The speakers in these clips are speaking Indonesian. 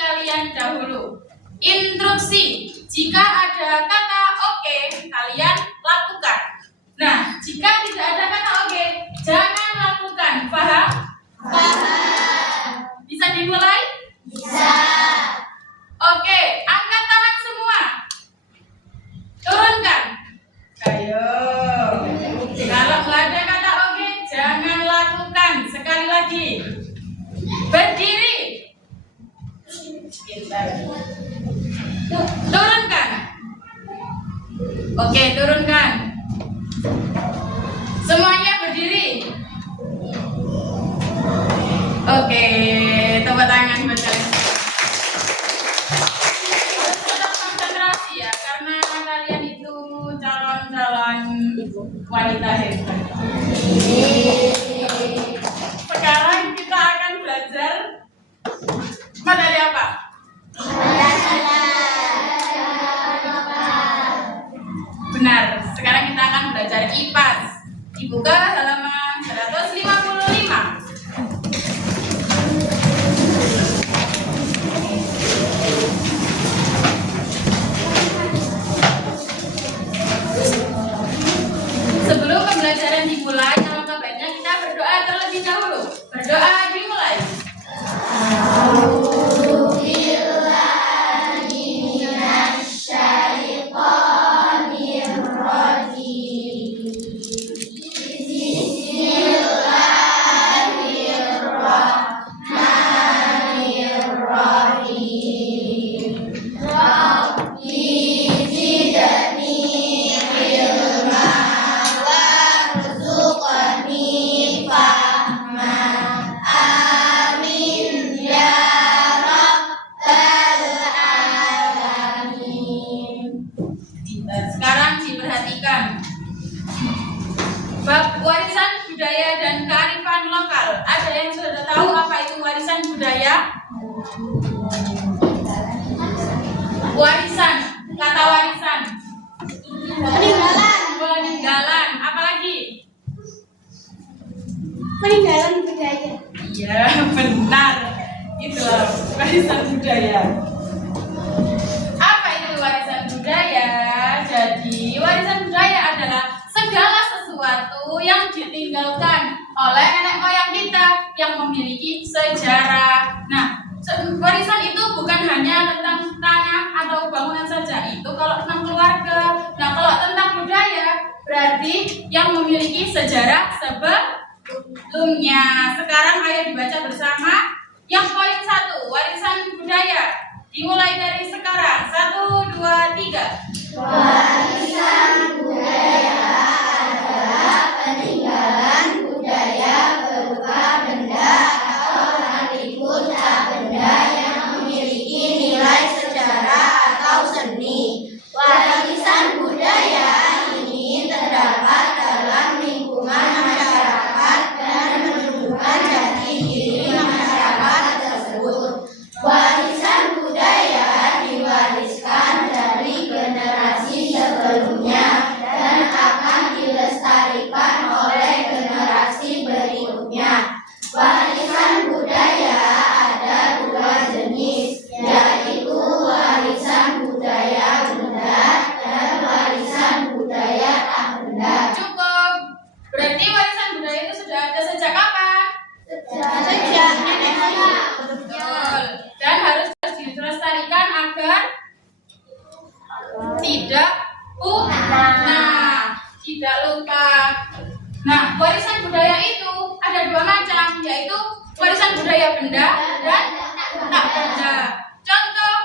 kalian dahulu. Instruksi, jika ada kata oke, kalian lakukan. Nah, jika tidak ada kata oke, jangan lakukan. Paham? Paham. Bisa dimulai? Bisa. Oke, angkat tangan semua. Turunkan. Ayo. Kalau nggak ada kata oke, jangan lakukan. Sekali lagi. Berdiri. Turunkan. Oke, turunkan. Semuanya berdiri. Oke, tepuk tangan buat kalian. Tetap konsentrasi ya, karena kalian itu calon-calon wanita hebat. Sekarang kita akan belajar materi apa? Benar, sekarang kita akan belajar IPAS. Dibuka halaman 155. Sebelum pembelajaran dimulai, alangkah baiknya kita berdoa terlebih dahulu. Berdoa dimulai. Sekarang diperhatikan. Bab warisan budaya dan kearifan lokal. Ada yang sudah tahu apa itu warisan budaya? Warisan, kata warisan. Peninggalan. Apalagi? Peninggalan budaya. Iya, benar. Itulah warisan budaya. Apa itu warisan budaya? Jadi, warisan budaya adalah segala sesuatu yang ditinggalkan oleh nenek moyang kita yang memiliki sejarah. Nah, warisan itu bukan hanya tentang tanah atau bangunan saja. Itu kalau tentang keluarga. Nah, kalau tentang budaya berarti yang memiliki sejarah sebelumnya. Sekarang ayo dibaca bersama. Yang poin 1, warisan budaya. Dimulai dari sekarang. 1, 2, 3. Warisan budaya adalah peninggalan budaya berupa benda atau atribut benda yang memiliki nilai sejarah atau seni. Warisan budaya ini terdapat dalam lingkungan masyarakat dan menunjukkan jati diri masyarakat tersebut. Warisan budaya diwariskan dari generasi sebelumnya dan akan dilestarikan oleh generasi berikutnya. Warisan budaya ada dua jenis, yaitu warisan budaya benda dan warisan budaya tak benda. Cukup. Berarti warisan budaya itu sudah ada sejak kapan? Sejak nenek moyang. Betul. Dan harus terus dilestarikan agar tidak punah, tidak lupa. Nah, warisan budaya itu ada dua macam, yaitu warisan budaya benda dan tak benda. Contoh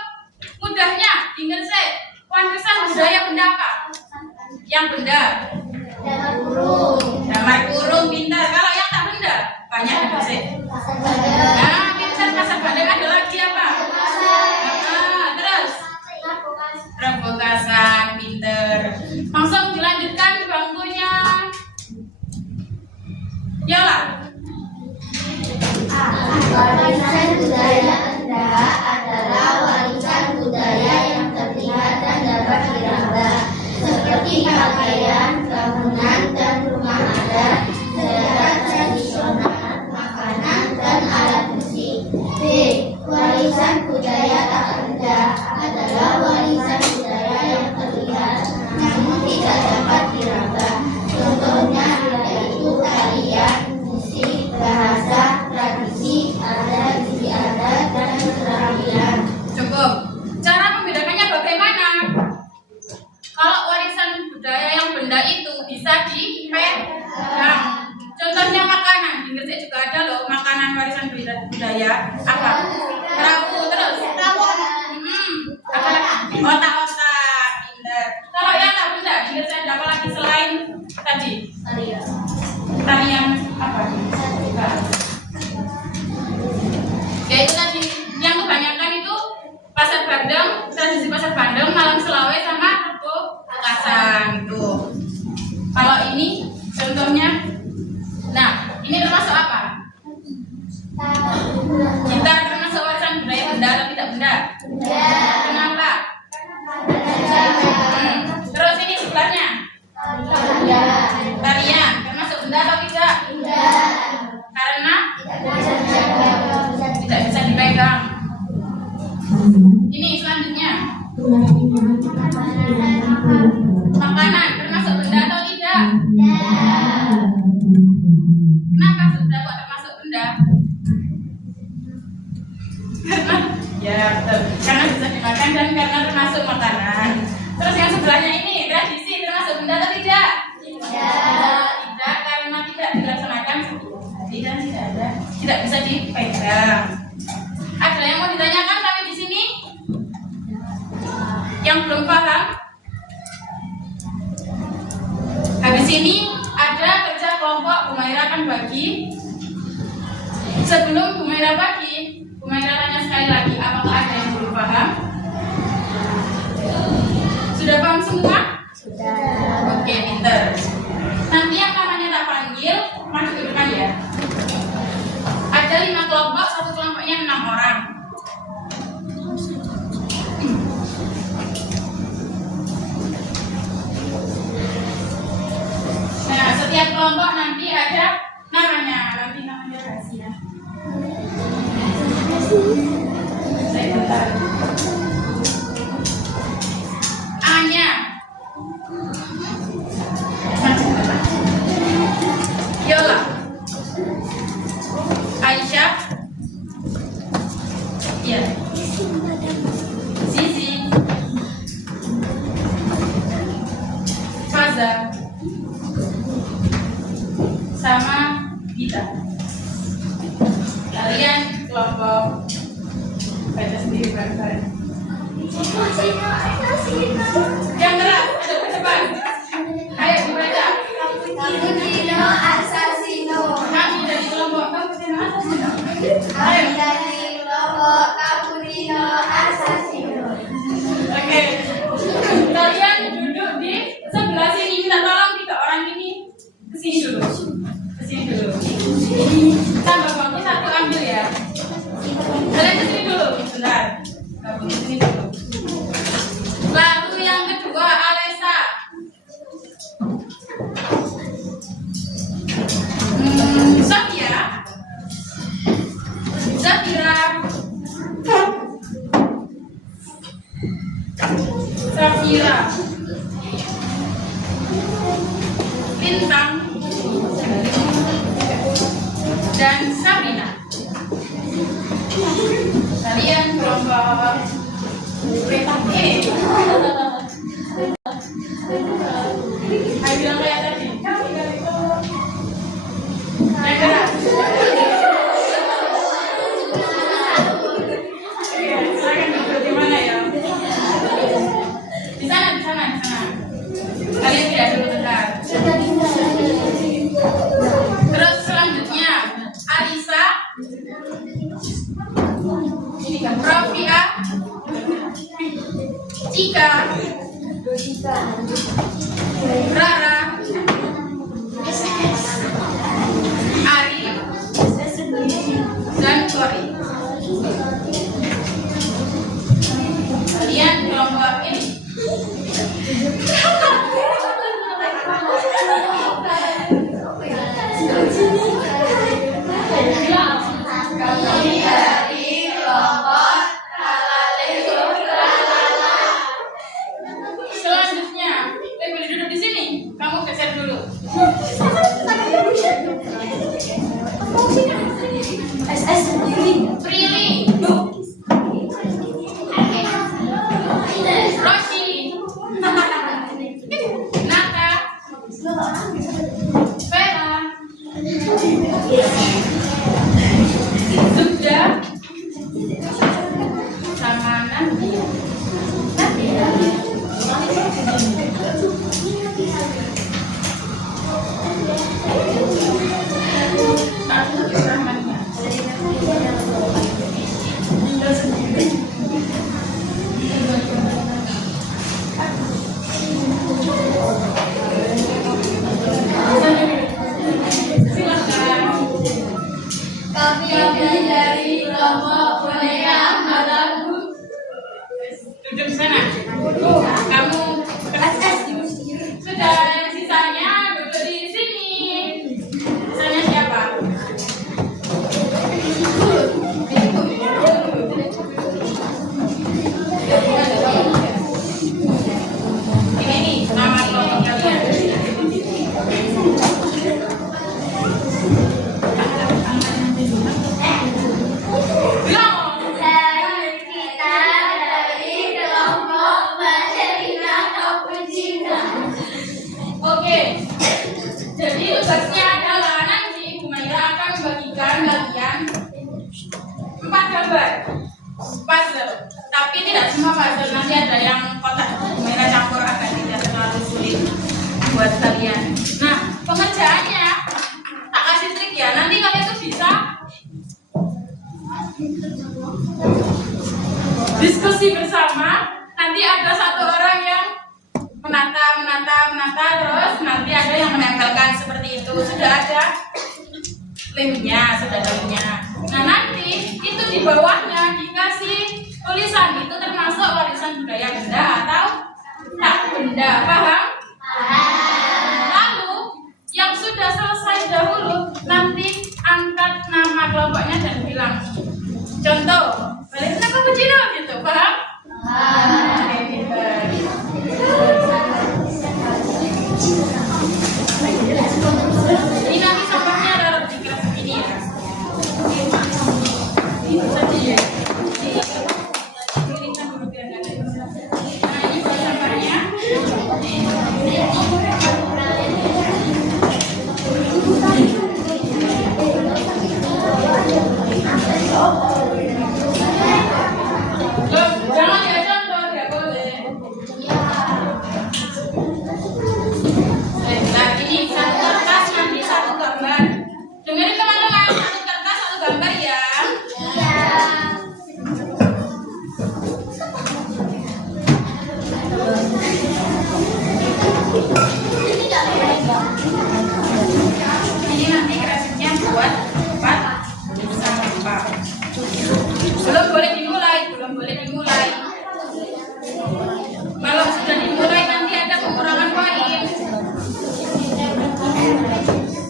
mudahnya, ingat saya, warisan budaya benda apa? Yang benda. Damar kurung, pintar. Kalau yang tak benda, banyak ada sih. Nah, pintar, kasar, bandeng, ada lagi apa? Terus revokasan, pinter. Langsung dilanjutkan ke bangkunya. Yola. Warisan budaya benda adalah warisan budaya yang terlihat dan dapat diraba, seperti pakaian, bangunan, dan rumah adat, sejarah tradisional, makanan, dan alat musik. B. Warisan budaya Pasar Bandeng, tradisi Pasar Bandeng, Malam Selawe sama Rebo Bekasan gitu. Kalau ini contohnya, nah ini termasuk apa? Gitar termasuk warisan budaya benda atau tidak benda? Kenapa? Terus ini sebelahnya? Tarian termasuk benda atau tidak? Karena tidak bisa dipegang. Ini selanjutnya. Makanan termasuk benda atau tidak? Kenapa sudah kok termasuk benda? Karena bisa dimakan dan karena termasuk makanan. Terus yang sebelahnya ini tradisi termasuk benda atau tidak? Tidak, karena tidak dilaksanakan dan tidak bisa dipegang. Ada yang mau ditanyakan kami di sini? Yang belum paham? Habis ini ada kerja kelompok Humaira akan bagi. Sebelum Humaira bagi, Humaira tanya sekali lagi, apakah ada yang belum paham? Sudah paham semua? Sudah. Oke, pinter. Nanti yang namanya tak panggil, maju ke depan ya. Ada 5 kelompok, satu kelompoknya 6 orang. Nah, setiap kelompok nanti ada namanya, rahasia. Saya bentar. A-nya Yola, Aisyah, ya, Zizi, Faza, sama Gita. Kalian kelompok baca sendiri bareng-bareng. Yang keras, ayo ke depan. Ayo dibaca. Cappuccino Assassino. Kami dari kelompok Cappuccino Assassino. Kami dari kelompok Cappuccino Assassino. Oke. Kalian duduk di sebelah sini. Minta tolong 3 orang ini kesini dulu. Kesini dulu. Tambah bangku 1 ambil ya. Kalian kesini dulu. Bentar. Kamu kesini dulu. Lalu yang kedua Alesa. Sofia, Zafira, Safira, Lintang, dan Sabrina. Kalian kelompok Ayo bilang kayak tadi. Yang keras. Silakan duduk di mana ya? Di sana. Kalian tidak dulu dekat. Terus selanjutnya Alisa, Rofia, Cika, Rara, Ari, dan Tori. Kalian kelompok ini. Kami dari kelompok Selanjutnya, boleh duduk di sini. Kamu geser dulu. Prilly, Roshi, Nata, Vera, Zubda, sama Nadia. sana. Kamu sudah, yang sisanya duduk di sini. Sisanya siapa? Ini nih nama kelompok kalian. Oke, jadi tugasnya adalah nanti Bu Maira akan membagikan kalian 4 gambar puzzle. Tapi tidak semua puzzle, nanti ada yang kotak Bu Maira campur agar tidak terlalu sulit buat kalian. Nah, pengerjaannya tak kasih trik ya. Nanti kalian tuh bisa diskusi bersama. Nanti ada satu orang yang menata, terus nanti ada yang menempelkan seperti itu. Sudah ada lemnya, sudah ada lemnya. Nah, nanti itu di bawahnya dikasih tulisan, itu termasuk warisan budaya benda atau tak benda. Paham? Lalu yang sudah selesai dahulu nanti angkat nama kelompoknya dan bilang, contoh, balikin cappuccino gitu. Paham? Ini nanti sampahnya taruh di kelas ini ya. Nah, ini buat sampahnya. Jangan diajak dong, tidak boleh. Nah, ini satu kertas nanti satu gambar. Dengerin teman-teman, satu kertas satu gambar ya. Ini nanti resepnya buat 4 sama 4. Belum boleh dimulai. Kalau sudah dimulai nanti ada pengurangan poin.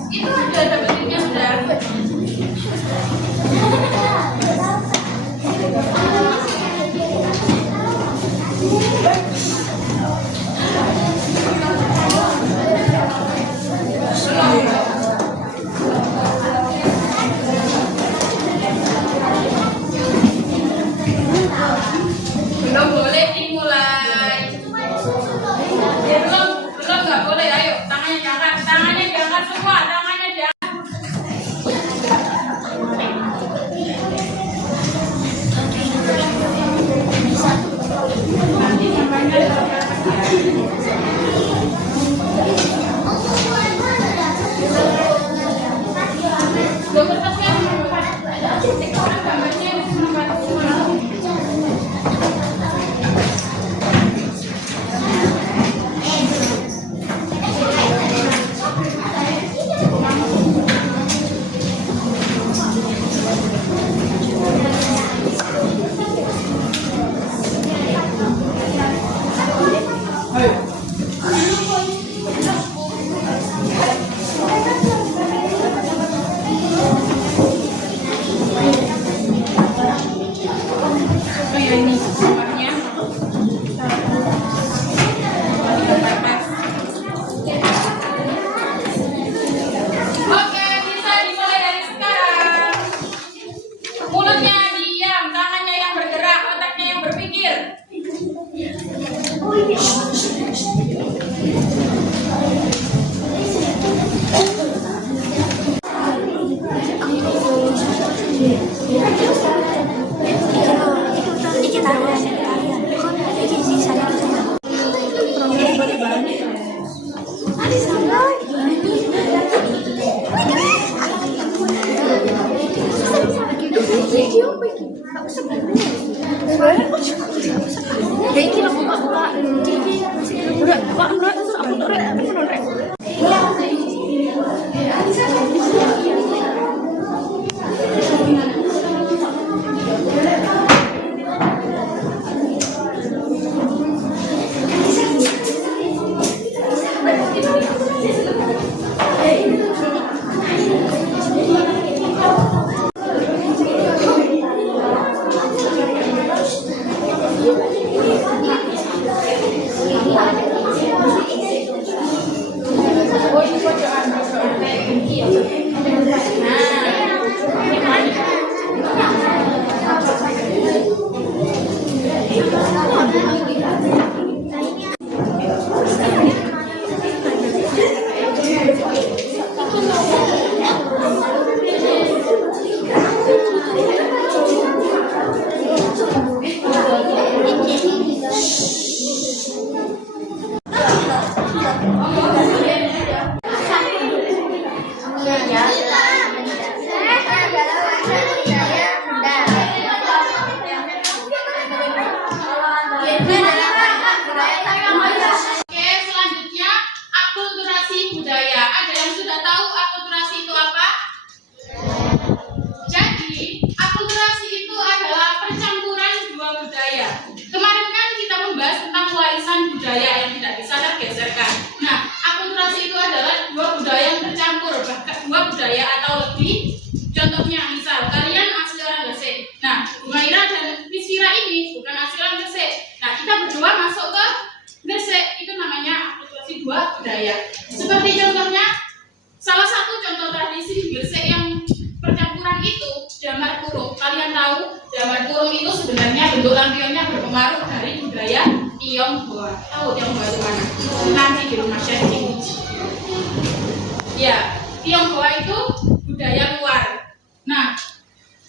Itu ada bentuknya sudah. Belum boleh dimulai. Belum nggak boleh. Ayo, tangannya diangkat semua, tangannya diangkat. Nanti sampainya Kita Oke, selanjutnya akulturasi budaya. Ada yang sudah tahu akulturasi itu apa? Jadi, akulturasi itu adalah percampuran dua budaya. Kemarin kan kita membahas tentang warisan budaya yang tidak bisa tergeserkan. Nah, akulturasi itu adalah dua budaya yang tercampur, bahkan dua budaya atau lebih. Contohnya, misal kalian asli orang Gresik. Nah, Humaira dan Misfira ini bukan asli orang Gresik. Nah, kita berdua masuk ke Gresik, itu namanya akulturasi dua budaya. Seperti contohnya, salah satu contoh tradisi di Gresik yang percampuran itu damar kurung. Kalian tahu damar kurung itu sebenarnya bentuk lampionnya berpengaruh dari budaya Tionghoa. Tahu Tionghoa itu mana? Nanti di rumah sharing. Ya, Tionghoa itu budaya luar. Nah,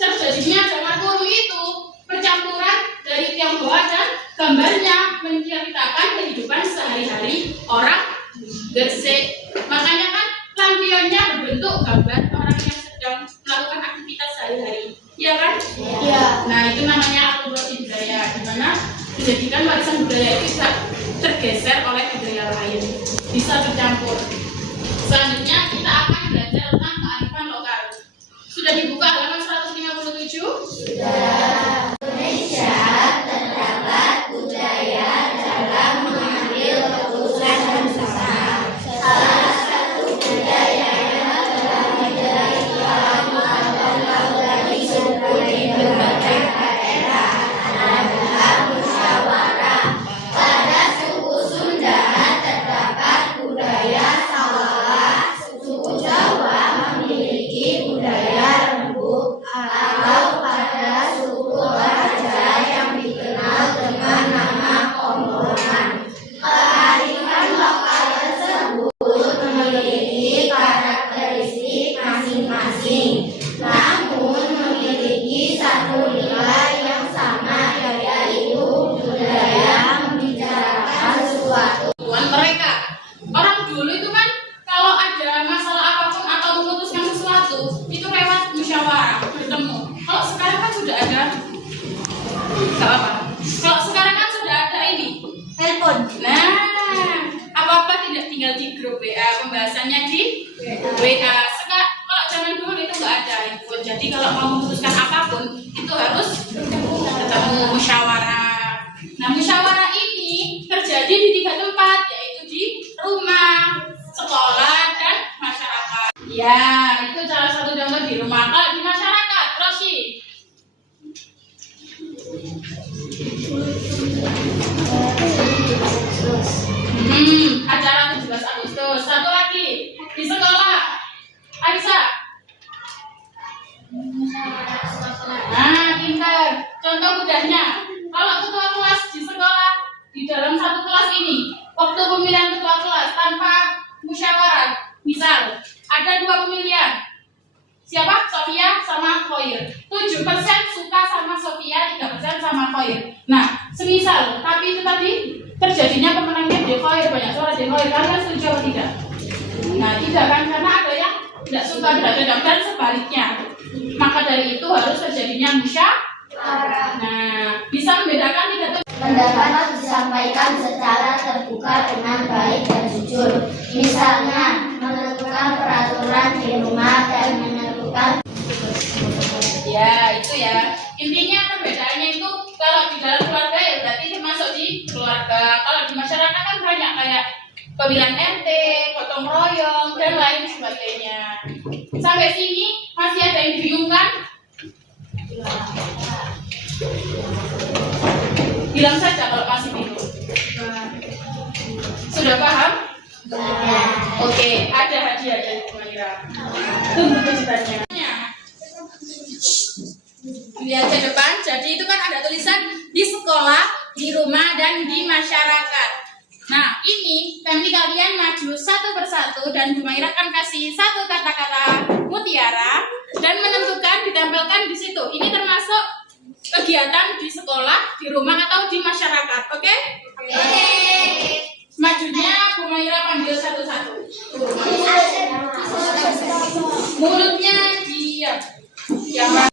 terjadinya damar kurung itu percampuran dari Tionghoa dan gambarnya menceritakan kehidupan sehari-hari orang Gresik. Makanya kan lampionnya berbentuk gambar orang yang sedang melakukan aktivitas sehari-hari. Iya kan? Iya. Nah, itu namanya akulturasi budaya, di mana menjadikan warisan budaya itu bisa tergeser oleh budaya lain, bisa tercampur. Selanjutnya kita akan belajar tentang kearifan lokal. Sudah dibuka halaman 157? Sudah. Indonesia terdapat budaya dalam mengambil keputusan bersama. Salah satu budaya yang telah dari seluruh berbagai daerah adalah musyawarah. Pada suku Sunda terdapat budaya sawah. Suku Jawa memiliki budaya rembuk atau pada suku Toraja yang dikenal dengan nama Kongkonan. Kearifan lokal tersebut memiliki karakteristik masing-masing, namun memiliki satu nilai yang sama, yaitu budaya membicarakan sesuatu. Tuan mereka. Orang dulu itu kan kalau ada masalah apapun atau memutuskan sesuatu itu lewat musyawarah, bertemu. Kalau sekarang kan sudah ada, nggak apa. Kalau sekarang kan sudah ada ini, Telepon. nah apa-apa tidak tinggal di grup WA, pembahasannya di WA. Sekarang kalau zaman dulu itu nggak ada handphone. Jadi kalau mau memutuskan apapun itu harus bertemu musyawarah. Nah, musyawarah ini terjadi di 3 tempat, yaitu di rumah, sekolah, dan masyarakat. Ya, itu salah satu contoh di rumah. Kalau di masyarakat, Rosi. Acara 17 Agustus. Satu lagi di sekolah. Arisa. Nah, pintar. Contoh mudahnya, kalau ketua kelas di sekolah, di dalam satu kelas ini, waktu pemilihan ketua kelas tanpa musyawarah, misal ada 2 pemilihan, siapa? Sofia sama Khoir. 7% suka sama Sofia, 3% sama Khoir. Nah, semisal, tapi itu tadi terjadinya pemenangnya di Khoir, banyak suara di Khoir. Kalian setuju atau tidak? Nah, tidak kan, karena ada yang tidak suka, tidak cocok, dan sebaliknya. Maka dari itu harus terjadinya musyawarah. Nah, bisa membedakan tidak tuh? Pendapat disampaikan secara terbuka dengan baik dan jujur. Misalnya, menentukan peraturan di rumah dan menentukan. Ya, itu ya. Intinya perbedaannya itu kalau di dalam keluarga ya berarti termasuk di keluarga. Kalau di masyarakat kan banyak kayak pemilihan RT, gotong royong, dan lain sebagainya. Sampai sini masih ada yang dibingungkan? Bilang saja kalau masih bingung. Sudah paham? Oke, ada hadiah dari Bu Maira. Tunggu kejutannya. Lihat ke depan. Jadi itu kan ada tulisan di sekolah, di rumah, dan di masyarakat. Nah, ini nanti kalian maju satu persatu dan Bu Maira akan kasih satu kata-kata mutiara dan menentukan ditempelkan di situ. Ini termasuk kegiatan di sekolah, di rumah, atau di masyarakat. Oke? Majunya Bu Maira panggil satu-satu. Mulutnya diam. Jangan.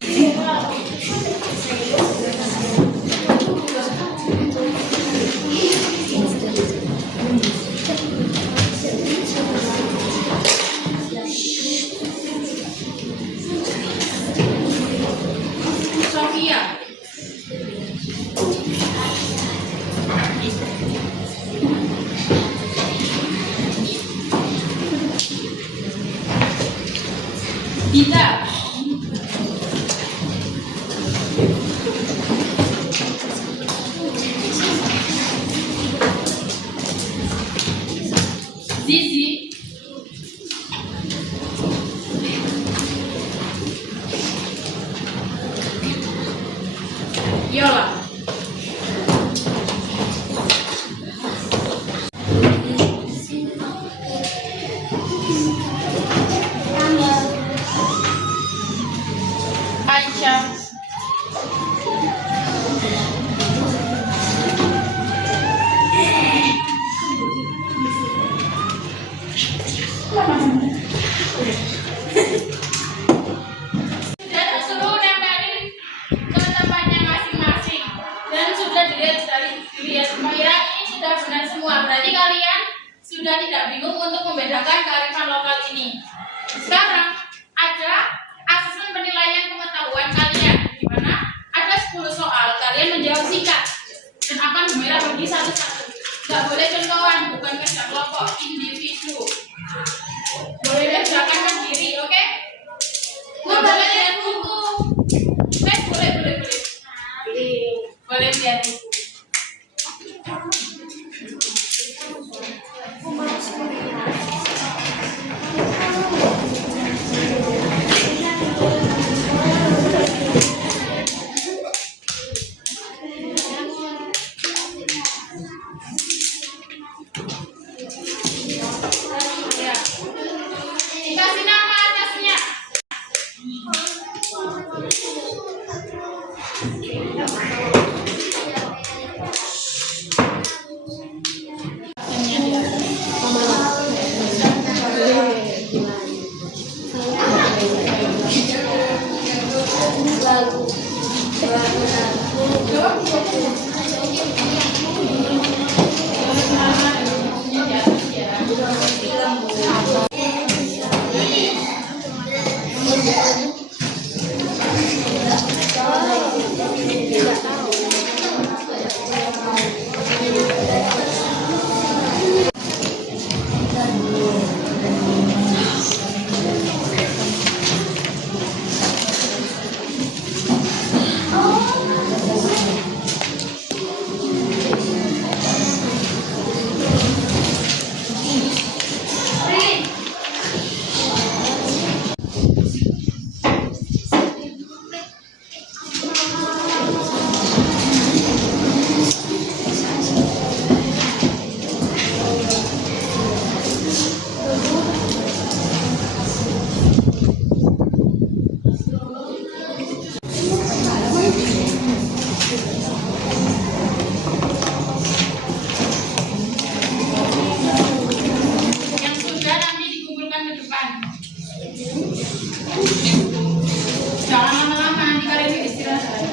dilihat Humaira ini sudah benar semua. Berarti kalian sudah tidak bingung untuk membedakan kearifan lokal ini. Sekarang ada asesmen penilaian pengetahuan kalian, di mana ada 10 soal. Kalian menjawab singkat dan akan Humaira bagi satu-satu. Tidak boleh contohan, bukan kerja kelompok, individu. Boleh kerjakan sendiri, oke? Nggak boleh lihat buku. Boleh. Boleh lihat buku. Ya. Dikasih nama atasnya. Jangan lama-lama, nanti kalian istirahat.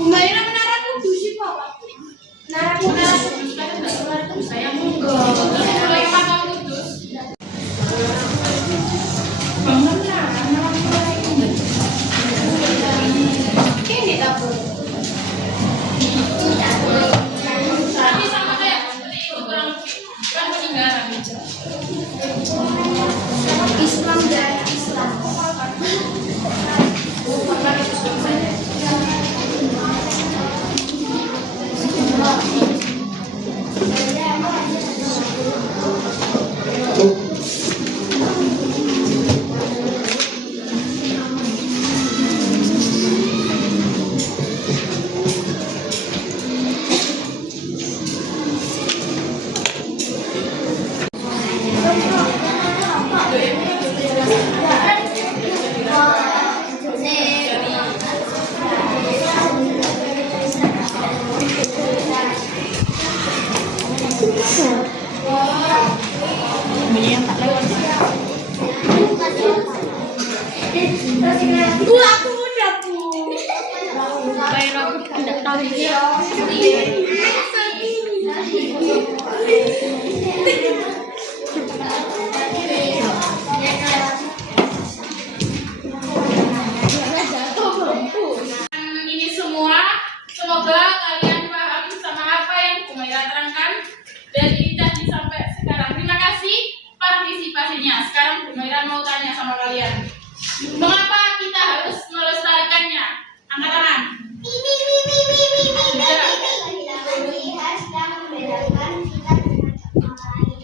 Humaira menara kudus sih Pak. Menara kudus. Saya monggo. Terus mulai pangkal kudus. Bangunlah, menara kudus. Ini dapur. Tapi sama kayak seperti itu kurang lebih. Kan peninggalan. Islam dan Islam. Aku udah bayar aku tidak tahu dia. Ini semua, semoga kalian paham sama apa yang Humaira terangkan dari tadi sampai sekarang. Terima kasih partisipasinya. Sekarang Humaira mau tanya sama kalian, mengapa kita harus melestarikannya? Angkat tangan.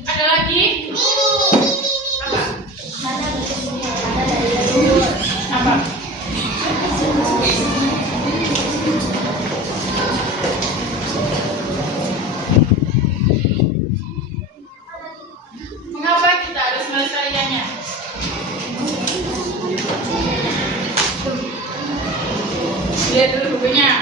Ada lagi? Apa? Mengapa kita harus melestarikannya? Lihat dulu bukunya.